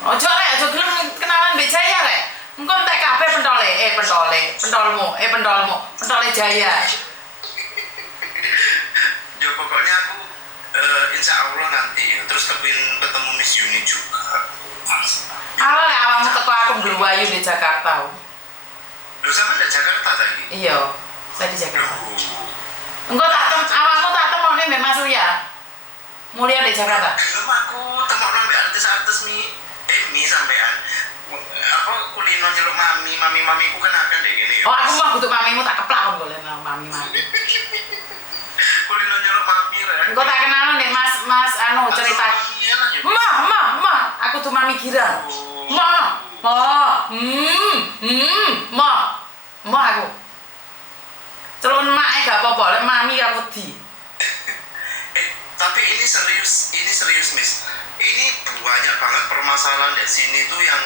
Ojo rek, ojo gelem kenalan mbek Jaya rek. Engko entek kabeh pentole Jaya. Ya pokoknya aku insya Allah nanti terus kepin ketemu Miss Yuni juga. Awalnya awakmu teko aku Bluwayu di Jakarta. Lu sama di Jakarta tadi? Iya, tadi Jakarta. Engko awakmu tak temone mbek Mas Uya. Mulia di Jakarta. Belum aku temokno mbek artis-artis mi sampean. Apa kulino nyeluk mamiku kan akan deh gini ya. Oh, aku mau butuh mamimu tak keplak boleh mami. Kulino nyeluk mami rek. Engko tak kenal nih Mas anu cerita. Ma, aku tuh mami Girang. Ma, aku. Celun mak gak apa-apa, lek mami gak wedi. Tapi ini serius Miss. Ini banyak banget permasalahan di sini tuh yang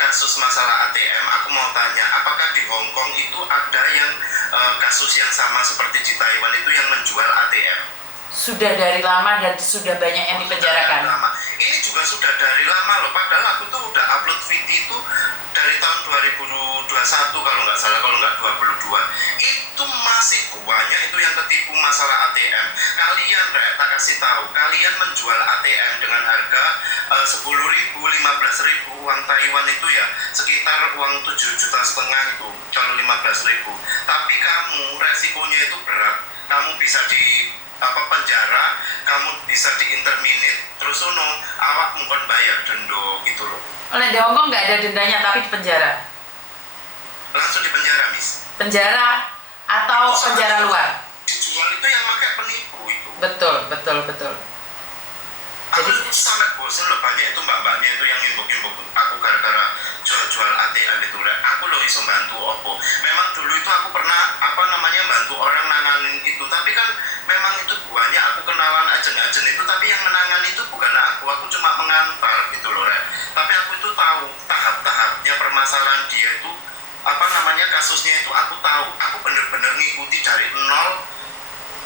kasus masalah ATM. Aku mau tanya, apakah di Hong Kong itu ada yang kasus yang sama seperti di Taiwan itu yang menjual ATM? Sudah dari lama dan sudah banyak yang dipenjarakan. Ini juga sudah dari lama loh. Padahal aku tuh udah upload video itu dari tahun 2021 kalau nggak salah, kalau nggak 22. Itu masih banyak itu yang ketipu masalah ATM. Kalian, tak kasih tahu, kalian menjual ATM dengan harga 10.000, 15.000 uang Taiwan itu ya sekitar uang 7,5 juta itu kalau 15.000. Tapi kamu resikonya itu berat. Kamu bisa di penjara, kamu bisa di interminate, terus awak mungkin bayar denda gitu loh. Oleh di Hongkong nggak ada dendanya tapi di penjara. Langsung di penjara, Miss. Penjara atau penjara luar. Dijual itu yang pakai penipu itu. Betul. Aku tuh sangat bosan loh, banyak itu mbak-mbaknya itu yang ngimbuk aku gara-gara jual ATM itu. Aku loh iso bantu opo. Memang dulu itu aku pernah bantu orang nanganin itu, tapi kan memang itu banyak aku kenalan ajen-ajen itu, tapi yang menangani itu bukan aku cuma mengantar gitu loh, Rek. Tapi aku itu tahu tahap-tahapnya permasalahan dia itu kasusnya itu aku tahu. Aku bener-bener ngikuti dari nol.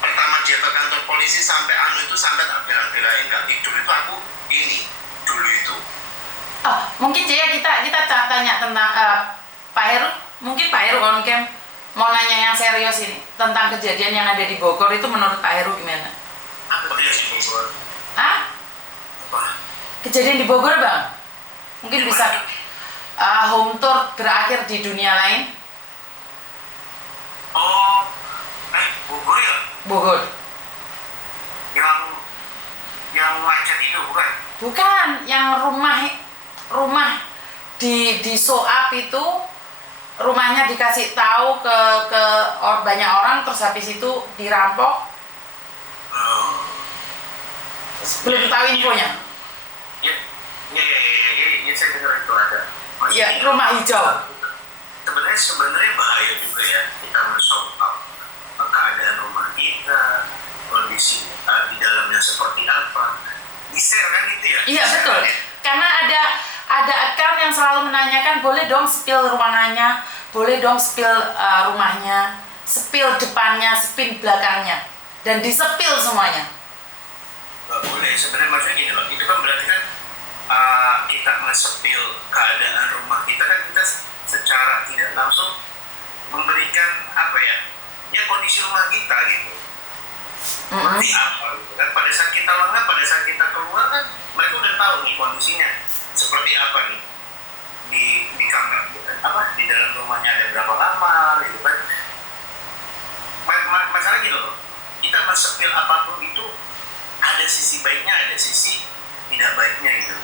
Pertama dia ke kantor polisi sampai sampai tak bela-belain nggak tidur itu aku ini dulu itu. Oh, mungkin Jaya kita tanya tentang Pak Heru. Mungkin Pak Heru on cam mau nanya yang serius ini tentang kejadian yang ada di Bogor itu menurut Pak Heru gimana? Apa dia di Bogor? Hah? Apa? Kejadian di Bogor bang? Mungkin bisa home tour berakhir di dunia lain. Oh, Bogor ya? Bogor. Yang macet itu bukan? Bukan, yang rumah di show up itu rumahnya dikasih tahu ke banyak orang terus habis itu dirampok. Belum tahu infonya. Ya, saya dengar itu ada. Ya, rumah hijau. Sebenarnya bahaya juga ya kita men-show up keadaan rumah kita, kondisi di dalamnya seperti apa. Di-share kan itu ya? Iya betul. Karena ada account yang selalu menanyakan boleh dong spill ruangannya, boleh dong spill rumahnya, spill depannya, spill belakangnya, dan di-spill semuanya. Nggak boleh. Sebenarnya maksudnya gini loh, itu kan berarti kan kita nge-spill keadaan rumah kita kan kita secara tidak langsung memberikan kondisi rumah kita gitu. Seperti apa gitu kan, pada saat kita lengah, pada saat kita keluar kan mereka udah tahu nih kondisinya seperti apa nih di kamar di dalam rumahnya ada berapa kamar gitu kan. Masalah gitu loh, kita men-spill apapun itu ada sisi baiknya, ada sisi tidak baiknya gitu.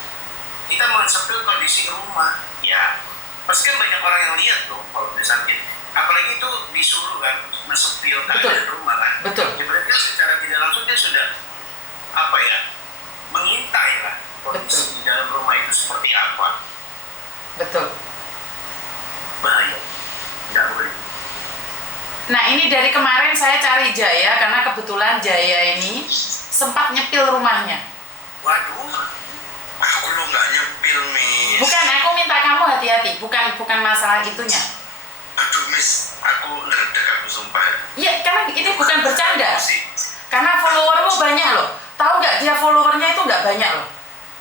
Kita men-spill kondisi rumah ya pasti kan banyak orang yang lihat loh kalau misalnya, apalagi itu disuruh kan men-spill keadaan rumah kan. Betul. Ya, berarti secara tidak langsung dia sudah mengintai lah kondisi di dalam rumah itu seperti apa. Betul. Bahaya, nggak boleh. Nah ini dari kemarin saya cari Jaya karena kebetulan Jaya ini sempat nyepil rumahnya. Waduh, aku lo nggak nyepil, Miss. Bukan, aku minta kamu hati-hati, bukan masalah itunya. Aduh, Miss, aku ngeredek aku sumpah. Iya, karena ini bukan bercanda. Karena followermu banyak loh. Tahu nggak dia followernya itu nggak banyak loh.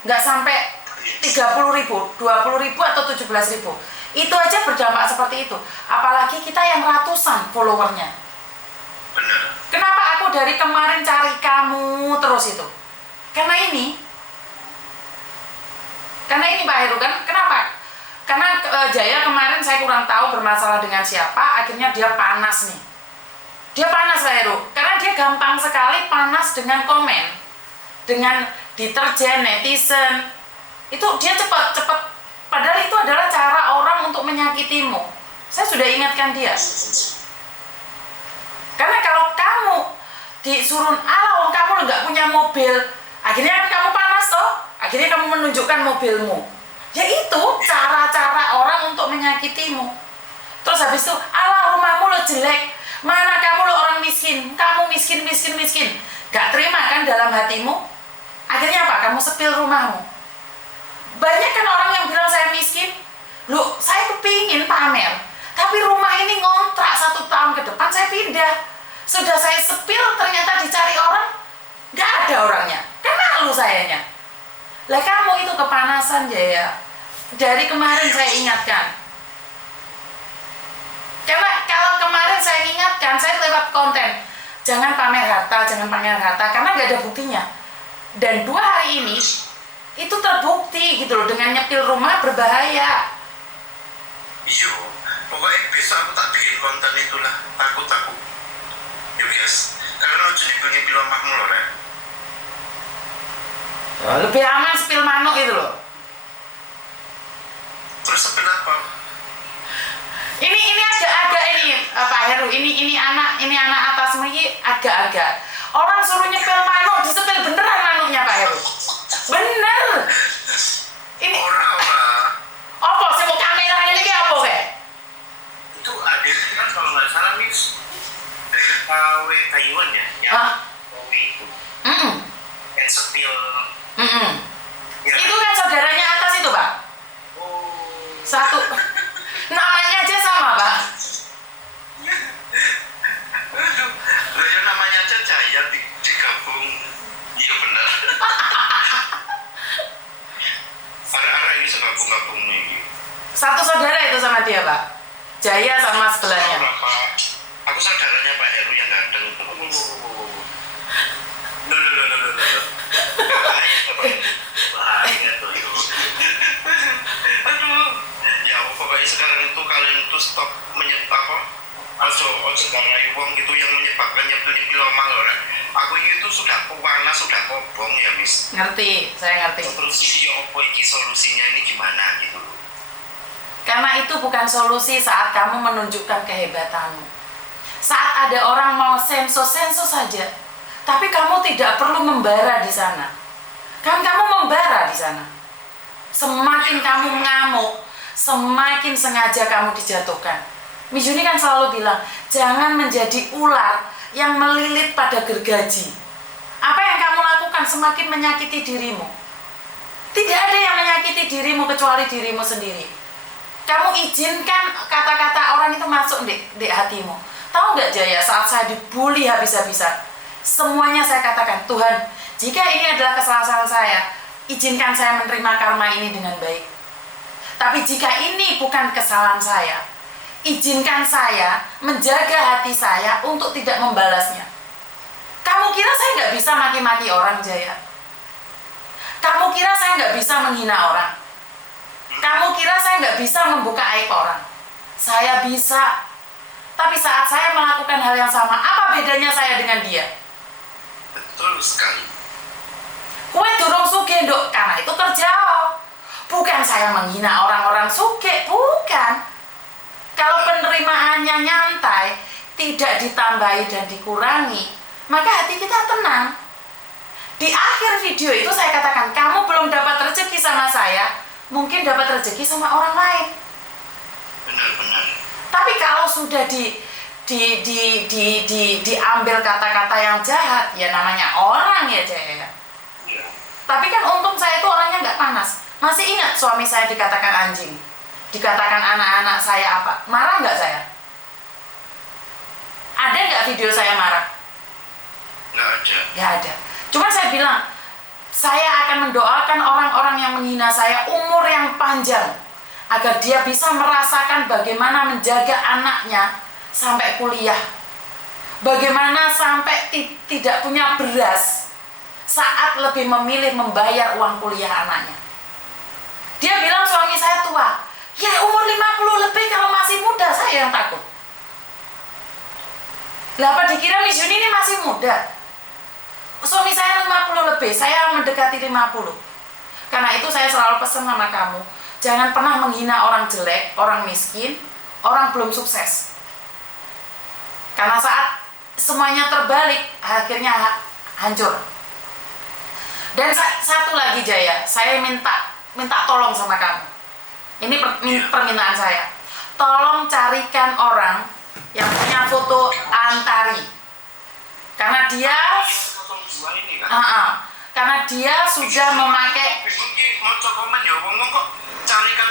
Nggak sampai 30.000, 20.000 atau 17.000. Itu aja berdampak seperti itu. Apalagi kita yang ratusan followernya. Benar. Kenapa aku dari kemarin cari kamu terus itu? Karena ini Pak Heru kan. Kenapa? Karena Jaya kemarin saya kurang tahu bermasalah dengan siapa, akhirnya dia panas nih. Dia panas Pak Heru, karena dia gampang sekali panas dengan komen, dengan deterjen, netizen. Itu dia cepat. Padahal itu adalah cara orang untuk menyakitimu. Saya sudah ingatkan dia. Karena kalau kamu disuruh, kamu nggak punya mobil, akhirnya kan kamu panas toh, akhirnya kamu menunjukkan mobilmu. Ya itu cara-cara orang untuk menyakitimu. Terus habis itu, rumahmu lo jelek, mana kamu lo orang miskin, kamu miskin. Gak terima kan dalam hatimu? Akhirnya apa? Kamu sepil rumahmu. Banyak kan orang yang bilang saya miskin. Loh, saya kepingin pamer, tapi rumah ini ngontrak 1 tahun ke depan saya pindah. Sudah saya sepil, ternyata dicari orang, gak ada orangnya. Kan malu sayanya. Lah kamu itu kepanasan Jaya. Dari kemarin saya ingatkan. Karena kalau kemarin saya ingatkan, saya lewat konten, jangan pamer harta, karena gak ada buktinya. Dan 2 hari ini itu terbukti gitu loh, dengan nyepil rumah berbahaya. Iya, pokoknya besok aku tak bikin konten itulah. Takut yuk guys, kalian lo jadi pengen pilih omahmu loh ya. Lebih aman sepil manuk itu loh. Terus sepil apa? Ini agak ini Pak Heru, ini anak atas ini agak-agak. Orang suruh nyepil manuk, disepil beneran manuknya Pak Heru. Bener. Ini orang apa sih mau kamera ini apa kayak? itu ada kan kalau nggak salah nih KW Taiwan ya, KW itu yang sepil. Ya. Itu kan saudaranya atas itu Pak. Oh. Satu. Namanya aja sama Pak. Aduh, ya namanya aja Jaya digabung. Iya benar. Arah-arah ini segabung-gabung nih. Satu saudara itu sama dia Pak. Jaya sama sebelahnya. Aku saudaranya Pak Heru yang ganteng. Loh. Bahaya tuh itu. Aduh. Ya pokoknya sekarang itu kalian tuh stop sekarang wong gitu yang menyebabkan nyepil omah loh. Aku ini tuh sudah panas, sudah kobong ya Miss. Ngerti, saya ngerti. Terus ini opo iki solusinya ini gimana gitu loh. Karena itu bukan solusi saat kamu menunjukkan kehebatanmu. Saat ada orang mau senso saja, tapi kamu tidak perlu membara di sana. Kan kamu membara di sana. Semakin kamu ngamuk, semakin sengaja kamu dijatuhkan. Mijuni kan selalu bilang, jangan menjadi ular yang melilit pada gergaji. Apa yang kamu lakukan semakin menyakiti dirimu. Tidak ada yang menyakiti dirimu kecuali dirimu sendiri. Kamu izinkan kata-kata orang itu masuk di hatimu. Tahu nggak Jaya, saat saya dibully habis-habisan, semuanya saya katakan, Tuhan, jika ini adalah kesalahan saya, izinkan saya menerima karma ini dengan baik. Tapi jika ini bukan kesalahan saya, izinkan saya menjaga hati saya untuk tidak membalasnya. Kamu kira saya nggak bisa maki-maki orang Jaya? Kamu kira saya nggak bisa menghina orang? Kamu kira saya nggak bisa membuka aib orang? Saya bisa. Tapi saat saya melakukan hal yang sama, apa bedanya saya dengan dia? Betul sekali. Kue durung sugih nduk, karena itu kerja. Bukan saya menghina orang-orang sugih, bukan. Kalau penerimaannya nyantai, tidak ditambahi dan dikurangi, maka hati kita tenang. Di akhir video itu saya katakan, kamu belum dapat rezeki sama saya, mungkin dapat rezeki sama orang lain. Benar. Tapi kalau sudah diambil kata-kata yang jahat, ya namanya orang ya Jaya. Iya. Tapi kan untung saya itu orangnya nggak panas. Masih ingat suami saya dikatakan anjing, dikatakan anak-anak saya apa? Marah nggak saya? Ada nggak video saya marah? Nggak ada. Nggak ada. Cuma saya bilang, saya akan mendoakan orang-orang yang menghina saya, umur yang panjang, agar dia bisa merasakan bagaimana menjaga anaknya sampai kuliah, bagaimana sampai tidak punya beras saat lebih memilih membayar uang kuliah anaknya. Dia bilang suami saya tua. Ya umur 50 lebih kalau masih muda, saya yang takut. Lah apa dikira Miss Yuni ini masih muda? Suami saya 50 lebih, saya mendekati 50. Karena itu saya selalu pesan sama kamu, jangan pernah menghina orang jelek, orang miskin, orang belum sukses. Karena saat semuanya terbalik, akhirnya hancur. Dan satu lagi Jaya, saya minta tolong sama kamu. Ini permintaan saya. Tolong carikan orang yang punya foto Antari. Karena dia karena dia sudah memakai carikan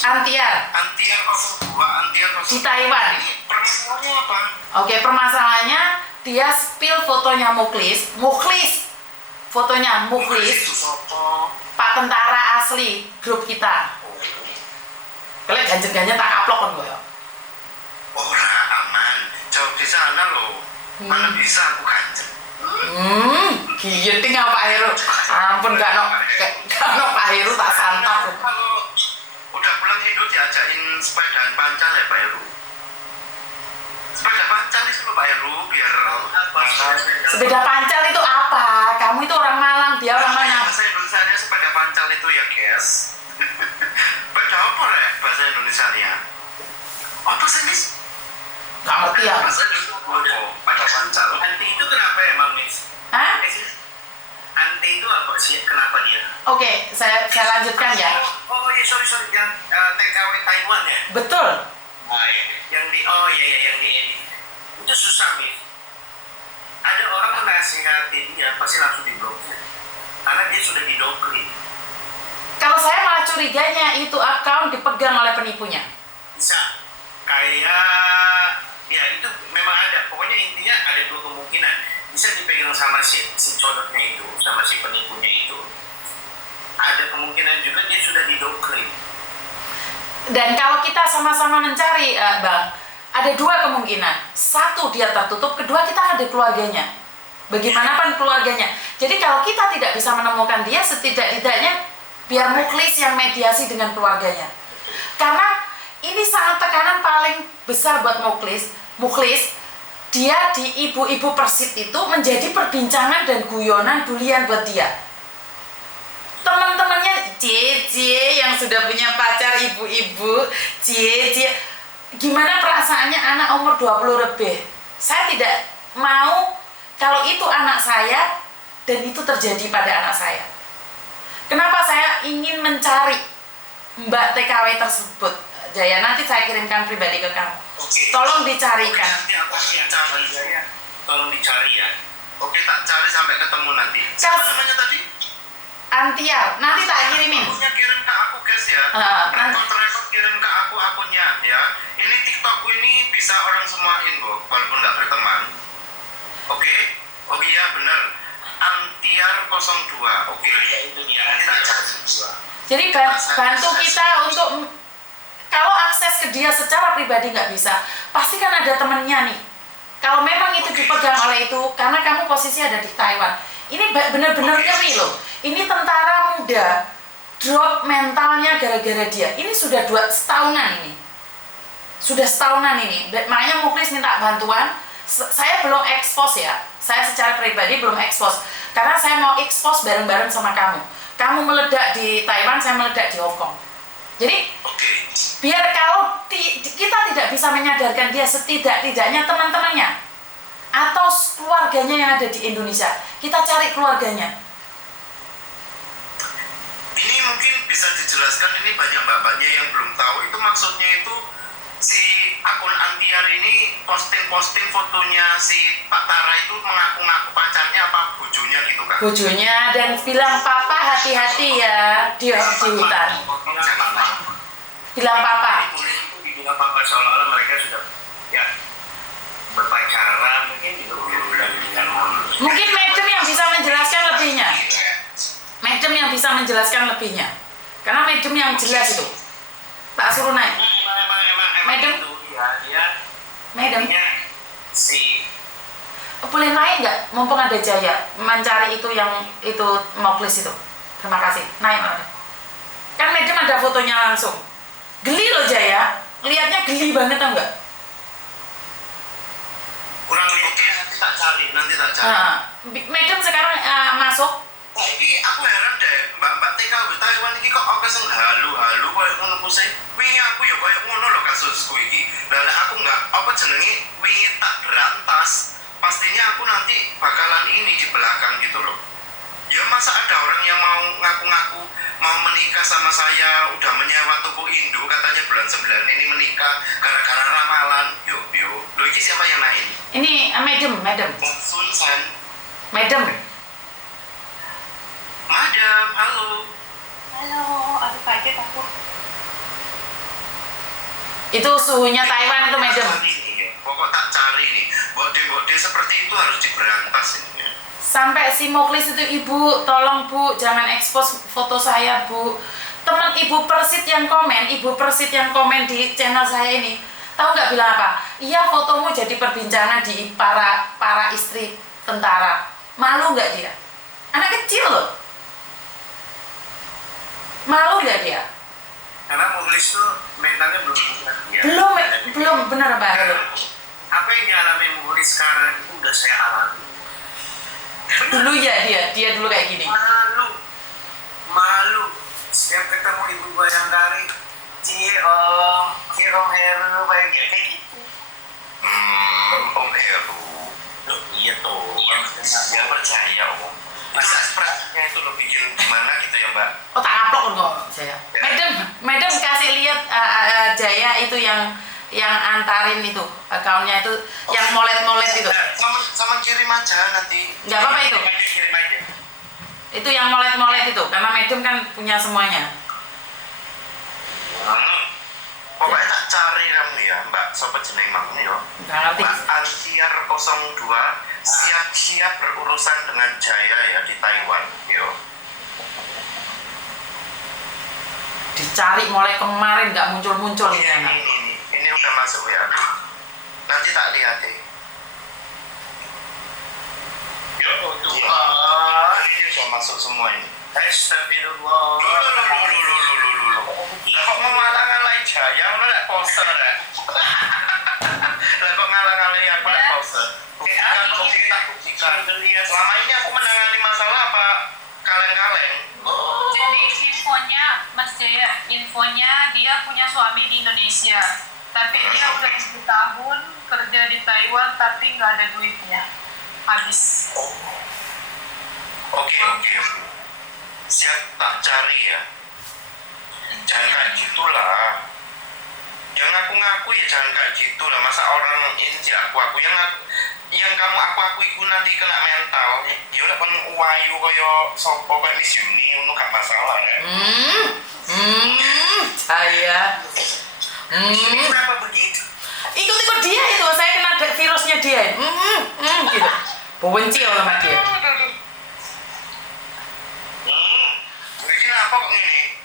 Antiar di Taiwan. Permasalahannya apa? Oke, permasalahannya dia spill fotonya Mukhlis, fotonya Mukhlis, Pak tentara asli grup kita. Kalian ganjen-ganjen tak kaplok kan gue ya? Ora aman, jauh di sana loh. Mana bisa aku ganjen? Giyeting apa Pak Heru? Ampun gak no Pak Heru tak santap. Kalau udah pulang Indo diajakin sepedaan pancal ya Pak Heru. Sepeda pancal itu loh Pak Heru, biar Sepeda pancal itu apa? Kamu itu orang Malang, dia orang mana? Bahasa Indonesianya sepeda pancal itu ya guys. Sepeda apa ya bahasa Indonesianya? Apa sih Miss? Gak ngerti ya? Bahasa Indonesia sepeda pancal. Anti itu kenapa emang Miss? Hah? Anti itu apa sih? Kenapa dia? Oke, saya lanjutkan ya. Oh iya sorry yang TKW Taiwan ya? Betul. Oh iya. Yang di yang di edit. Itu susah Miss. Ada orang menasihati dia pasti langsung diblokir karena dia sudah didoktrin. Kalau saya malah curiganya itu account dipegang oleh penipunya. Bisa kayak ya itu memang ada. Pokoknya intinya ada dua kemungkinan. Bisa dipegang sama si codotnya itu, sama si penipunya itu. Ada kemungkinan juga dia sudah didoktrin. Dan kalau kita sama-sama mencari, Bang, ada dua kemungkinan. Satu, dia tertutup. Kedua, kita ada keluarganya. Bagaimanapun keluarganya. Jadi kalau kita tidak bisa menemukan dia, setidak-tidaknya biar Mukhlis yang mediasi dengan keluarganya. Karena ini sangat tekanan paling besar buat Mukhlis. Dia di ibu-ibu Persib itu menjadi perbincangan dan guyonan bulian buat dia. Teman-temannya cie yang sudah punya pacar ibu-ibu, cie. Gimana perasaannya anak umur 20 lebih? Saya tidak mau kalau itu anak saya dan itu terjadi pada anak saya. Kenapa saya ingin mencari Mbak TKW tersebut? Jaya, nanti saya kirimkan pribadi ke kamu. Oke. Tolong dicarikan. Nanti aku yang cari ya. Tolong dicari ya. Oke, tak cari sampai ketemu nanti. Siapa namanya tadi? Antiar, nanti tak kirimin. Akunnya kirim ke aku guys ya. Repot kirim ke aku akunnya ya. Ini TikTokku ini bisa orang semuain kok, walaupun nggak berteman. Oke? Oke ya benar. Antiar 02. Oke. Ya itu dia. Nanti tak cari. Jadi bantu kita untuk kalau akses ke dia secara pribadi nggak bisa, pasti kan ada temennya nih. Kalau memang itu dipegang oleh itu, karena kamu posisi ada di Taiwan. Ini benar-benar ngeri loh. Ini tentara muda drop mentalnya gara-gara dia. Ini sudah 2 setahunan ini. Sudah setahunan ini. Makanya Mukhlis minta bantuan. Saya belum expose ya. Saya secara pribadi belum expose. Karena saya mau expose bareng-bareng sama kamu. Kamu meledak di Taiwan, saya meledak di Hong Kong. Jadi biar kalau kita tidak bisa menyadarkan dia, setidak-tidaknya teman-temannya atau keluarganya yang ada di Indonesia, kita cari keluarganya. Ini mungkin bisa dijelaskan, ini banyak mbak-mbaknya yang belum tahu itu maksudnya itu si akun Antiar ini posting fotonya si Pak Tara itu mengaku-ngaku pacarnya apa bojonya gitu kan? Bojonya dan bilang papa hati-hati ya di hutan. Bilang papa. Bilang papa seolah-olah mereka sudah ya berpacaran mungkin gitu. Mungkin Madam yang bisa menjelaskan lebihnya. Madam Madam yang bisa menjelaskan lebihnya. Karena Madam yang jelas itu. Tak suruh naik. Emang Madam? itu dia Madam, intinya si boleh naik nggak? Mumpung ada Jaya mencari itu yang itu Moklis itu. Terima kasih. Naik Madam. Kan Madam ada fotonya langsung. Geli loh Jaya. Lihatnya geli banget tau nggak? kurang Oke, lebih nanti tak cari. Nah, Madam sekarang masuk. Nah, ini aku heran deh, Mbak TKW Taiwan ini kok aku sing halu-halu koyo ngono ku sih. Wingi aku ya koyo ngono lho kasusku iki. Lah aku nggak apa jenenge wingi tak berantas. Pastinya aku nanti bakalan ini di belakang gitu loh. Ya masa ada orang yang mau ngaku-ngaku mau menikah sama saya, udah menyewa toko Indo katanya bulan 9 ini menikah gara-gara ramalan. Yuk. Loh ini siapa yang naik? Ini Madam. Sun San. Madam. Madam, halo. Halo, aduh kaget aku. Itu suhunya Taiwan itu Madam. Pokok tak cari nih. Bode-bode seperti itu harus diberantas ini. Sampai si Moklis itu, Ibu tolong Bu jangan expose foto saya Bu. Teman Ibu Persit yang komen di channel saya ini, tahu nggak bilang apa? Iya, fotomu jadi perbincangan di para istri tentara. Malu nggak dia? Anak kecil loh. Malu nggak dia? karena Moklis tuh mentalnya belum kuat ya. Belum benar Mbak. Apa yang dialami Moklis sekarang itu udah saya alami. Dulu ya dia dulu kayak gini. Malu setiap ketemu ibu Bayangkari Om Heru kayak gitu. Om Heru. Loh, iya tuh. Nggak percaya Om. Masa ekspresinya itu lo bikin gimana gitu ya Mbak? Oh tak upload kok saya. Madam kasih lihat Jaya itu yang antarin itu akunnya itu yang molet itu. Sama kirim aja nanti. Nggak apa-apa itu. Kirim aja. Itu yang molet itu karena Madam kan punya semuanya. Pokoknya tak cari kamu ya Mbak. Sobat jeneng mang yo. Nggak ngerti. Mbak Antiar 02 siap-siap berurusan dengan Jaya ya di Taiwan yo. Dicari mulai kemarin nggak muncul ini Iya, anak. ini udah masuk ya. Nanti tak lihat deh. Yo, Tuhan. Ini udah masuk semua ini. Astagfirullah. Lah kok mau ngalang-ngalahin Jaya, mana lek poster ya? Lah kok ngalang-ngalahin aku lek poster? Buktikan. Selama ini aku menangani masalah apa kaleng-kaleng? Jadi infonya dia punya suami di Indonesia, tapi dia udah 10 tahun kerja di Taiwan tapi nggak ada duitnya, habis. Oke. Siap tak cari ya. Jangan kayak gitulah. Yang ngaku-ngaku ya jangan kayak gitulah. Masa orang ini si aku yang kamu aku iku nanti kena mental. Ya udah kan wayu kaya sopo kayak Miss Yuni ngono gak masalah ya. Saya. Ini kenapa begitu? Ikut dia itu, saya kena virusnya dia. Gitu. Benci sama dia. Ini apa kok ini?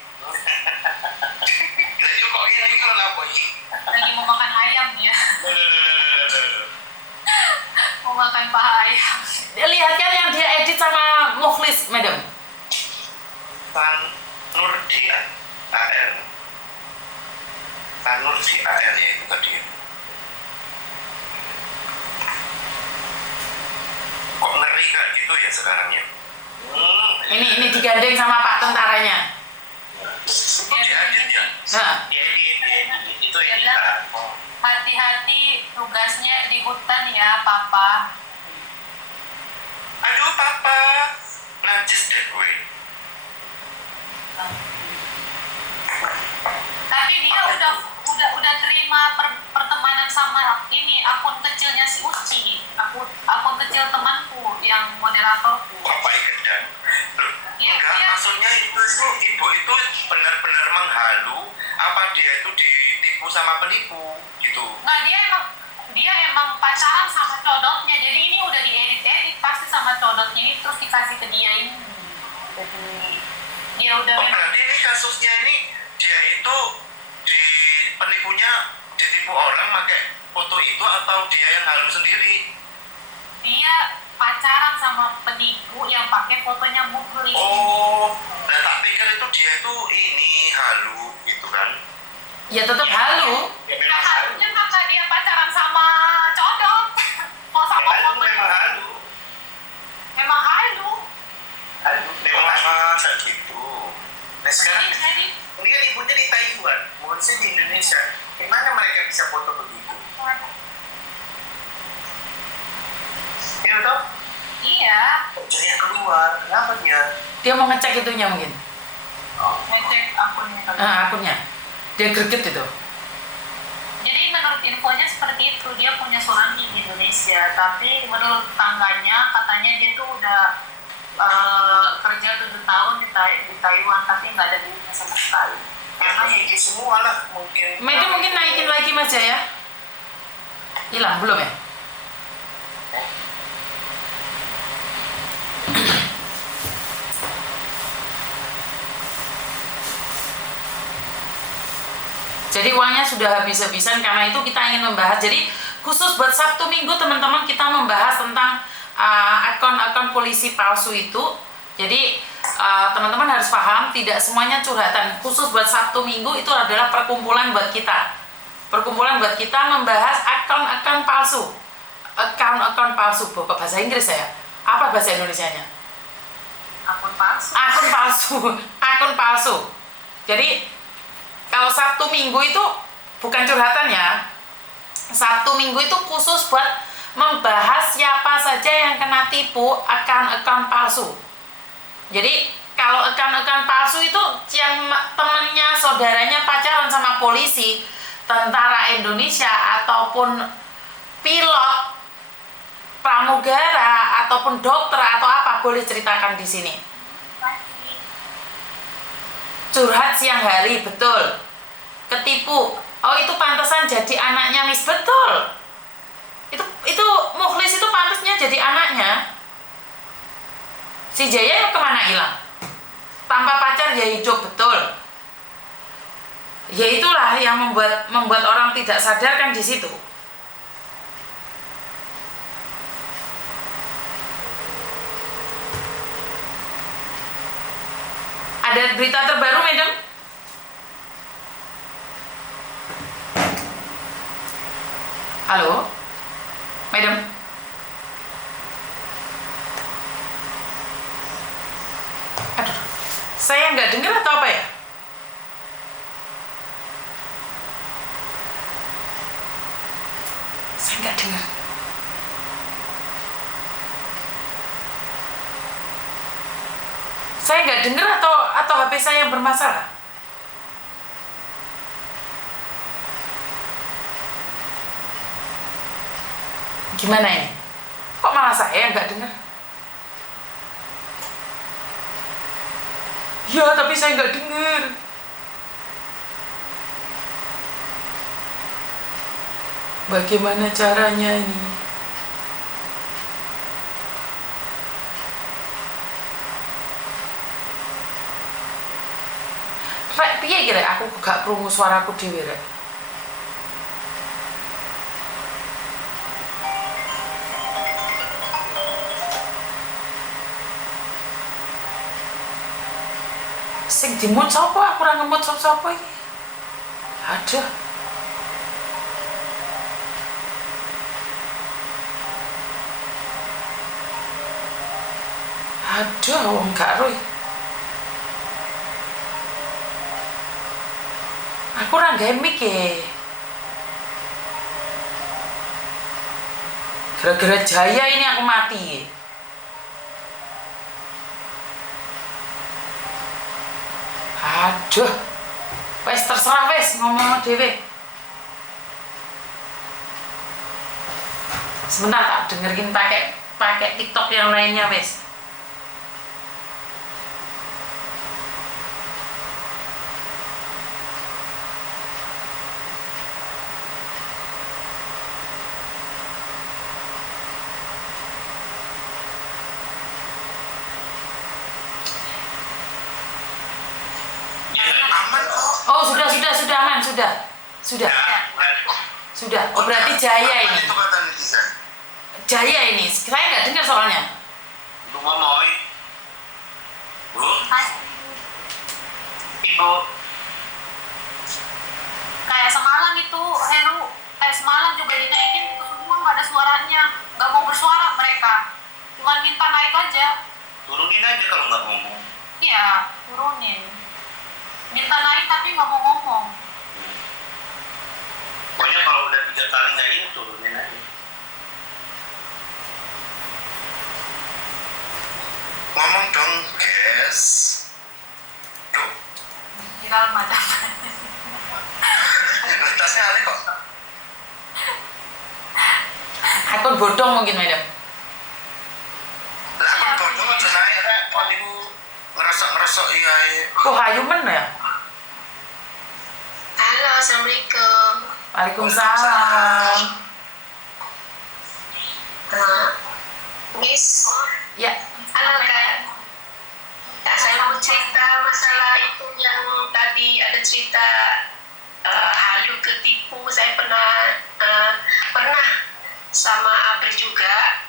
Lah yo kok ini iki lho apa iki? Lagi mau makan ayam dia, mau makan paha ayam. Lihat kan yang dia edit sama Moklis, Madam. Tanur DAL. Tanur DAL ya itu tadi. Kok ngeri kayak gitu ya sekarang ya? Ini digandeng sama Pak tentaranya. Dia edit ya? Nah, Itu Dia editan. bilang, hati-hati tugasnya di hutan ya papa. Aduh papa, najis deh gue. Tapi dia udah terima pertemanan sama ini akun kecilnya si Uci, akun kecil temanku yang moderatorku. Papa ikan. Iya, Enggak, iya. maksudnya itu ibu itu benar-benar menghalu apa dia itu ditipu sama penipu gitu. Nggak, dia emang pacaran sama codotnya, jadi ini udah diedit-edit pasti sama codotnya ini terus dikasih ke dia ini. Jadi dia udah Oh, berarti ini kasusnya ini dia itu di penipunya ditipu orang pakai foto itu atau dia yang halu sendiri? dia pacaran sama penipu yang pakai fotonya Mukhlis. Oh, nah tak pikir itu dia itu ini halu gitu kan? Ya tetap halu. Ya Ya memang halu. harusnya kakak dia pacaran sama codot. Mau sama Halu foto memang halu. memang halu. Halu memang halu. Masa gitu? Nah sekarang Jadi ini kan ibunya di Taiwan, modusnya di Indonesia. Gimana mereka bisa foto begitu? Ya toh? iya, Jadinya keluar, kenapa dia? Dia mau ngecek itunya mungkin. ngecek akunnya kali. Akunnya. Dia greget itu. Jadi menurut infonya seperti itu, dia punya suami di Indonesia, tapi menurut tangganya katanya dia tuh udah kerja 7 tahun di Taiwan, tapi nggak ada duitnya sama sekali. Ya Karena itu semua lah mungkin. Itu mungkin naikin lagi Mas ya. Hilang belum ya? Jadi uangnya sudah habis-habisan, karena itu kita ingin membahas. Jadi khusus buat Sabtu Minggu teman-teman kita membahas tentang akun-akun polisi palsu itu. Jadi teman-teman harus paham, tidak semuanya curhatan. Khusus buat Sabtu Minggu itu adalah perkumpulan buat kita. Perkumpulan buat kita membahas akun-akun palsu. Akun-akun palsu, Bapak bahasa Inggris ya? Apa bahasa Indonesianya? akun palsu. Akun palsu. Akun palsu. Jadi kalau Sabtu Minggu itu bukan curhatan ya. Sabtu Minggu itu khusus buat membahas siapa saja yang kena tipu akun-akun palsu. Jadi kalau akun-akun palsu itu yang temennya, saudaranya pacaran sama polisi, tentara Indonesia, ataupun pilot, pramugara, ataupun dokter atau apa, boleh ceritakan di sini. Curhat siang hari, betul. Ketipu, oh itu pantesan jadi anaknya Miss, betul. Itu Mukhlis itu pantasnya jadi anaknya. Si Jaya kemana hilang? Tanpa pacar ya hidup, betul. Ya itulah yang membuat orang tidak sadar kan di situ. Ada berita terbaru, Madam? Halo? Madam? Aduh, saya nggak dengar atau apa ya? Saya nggak dengar. Saya nggak dengar atau HP saya yang bermasalah? Gimana ini? Kok malah saya nggak dengar? Ya, tapi saya nggak dengar. Bagaimana caranya ini? Rek, piye kira aku gak krungu suaraku dhewe rek. Sing dimut sapa? Aku ora ngemut sapa iki. Aduh. Aduh, wong gak roh. Aku ora gawe mic e. Gara-gara Jaya ini aku mati. Aduh. Wes terserah wes ngomong dhewe. Sebentar tak dengerin pakai TikTok yang lainnya wes. aman kok. Oh, sudah aman, sudah. Oh, berarti Jaya ini. Itu kata netizen. Jaya ini. Saya nggak dengar soalnya. Bu Momoy. Bu, Ibu. Kayak semalam itu Heru, semalam juga dinaikin itu semua nggak ada suaranya, nggak mau bersuara mereka, cuma minta naik aja. Turunin aja kalau nggak ngomong. Iya, turunin, minta naik tapi nggak mau ngomong. Pokoknya kalau udah 3 kali nggak ini turunin aja. Ngomong dong, guys. Duh, Viral madam. tasnya Ale kok. Akun bodong mungkin, Madam. Lah aku bodong aja naik rek, kon iku ngeresok iya. Kok hayumen ya? Halo, Assalamualaikum. Waalaikumsalam. Miss, Ya, halo Kak. Kak, saya mau cerita masalah itu yang tadi ada cerita halu ketipu. Saya pernah sama Abri juga.